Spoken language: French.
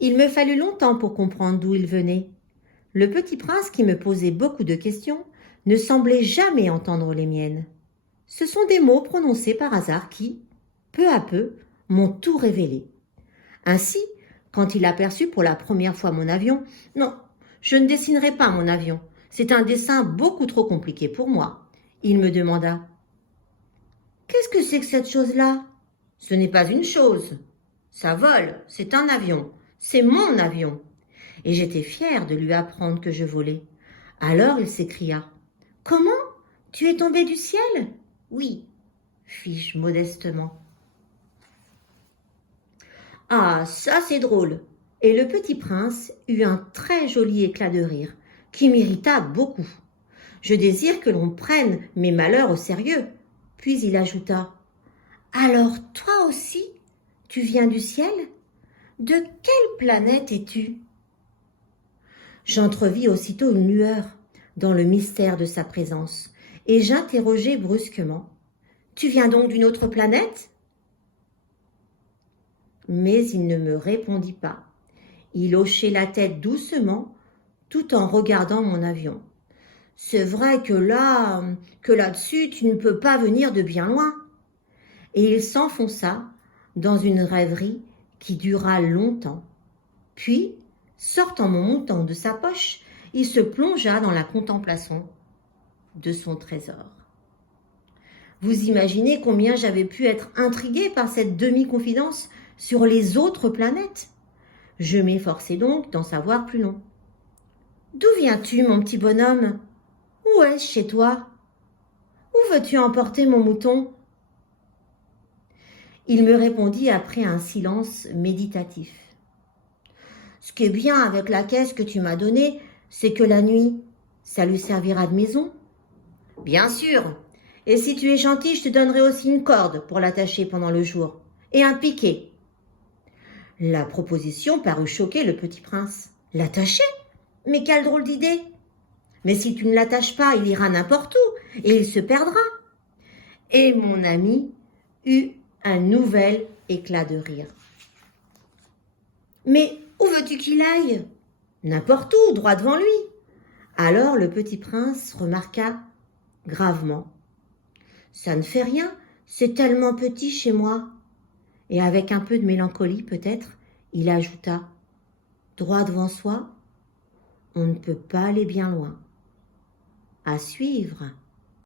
Il me fallut longtemps pour comprendre d'où il venait. Le petit prince, qui me posait beaucoup de questions, ne semblait jamais entendre les miennes. Ce sont des mots prononcés par hasard qui, peu à peu, m'ont tout révélé. Ainsi, quand il aperçut pour la première fois mon avion, non, je ne dessinerai pas mon avion, c'est un dessin beaucoup trop compliqué pour moi. Il me demanda: qu'est-ce que c'est que cette chose-là? Ce n'est pas une chose. Ça vole, c'est un avion, c'est mon avion. Et j'étais fière de lui apprendre que je volais. Alors il s'écria: comment? Tu es tombé du ciel? Oui, fis-je modestement. Ah, ça c'est drôle. Et le petit prince eut un très joli éclat de rire, qui m'irrita beaucoup. Je désire que l'on prenne mes malheurs au sérieux. Puis il ajouta: alors toi aussi, tu viens du ciel? De quelle planète es-tu? J'entrevis aussitôt une lueur dans le mystère de sa présence, et j'interrogeai brusquement: tu viens donc d'une autre planète? Mais il ne me répondit pas. Il hochait la tête doucement, tout en regardant mon avion. C'est vrai que là-dessus, tu ne peux pas venir de bien loin. Et il s'enfonça dans une rêverie qui dura longtemps. Puis, sortant mon montant de sa poche, il se plongea dans la contemplation de son trésor. Vous imaginez combien j'avais pu être intriguée par cette demi-confidence sur les autres planètes. Je m'efforçai donc d'en savoir plus long. D'où viens-tu, mon petit bonhomme? Où est-ce chez toi? Où veux-tu emporter mon mouton? Il me répondit après un silence méditatif. Ce qui est bien avec la caisse que tu m'as donnée, c'est que la nuit, ça lui servira de maison. Bien sûr. Et si tu es gentil, je te donnerai aussi une corde pour l'attacher pendant le jour. Et un piquet. La proposition parut choquer le petit prince. L'attacher? Mais quelle drôle d'idée! Mais si tu ne l'attaches pas, il ira n'importe où et il se perdra. Et mon ami eut un nouvel éclat de rire. Mais où veux-tu qu'il aille? N'importe où, droit devant lui. Alors le petit prince remarqua gravement: ça ne fait rien, c'est tellement petit chez moi. Et avec un peu de mélancolie peut-être, il ajouta: droit devant soi, on ne peut pas aller bien loin. À suivre.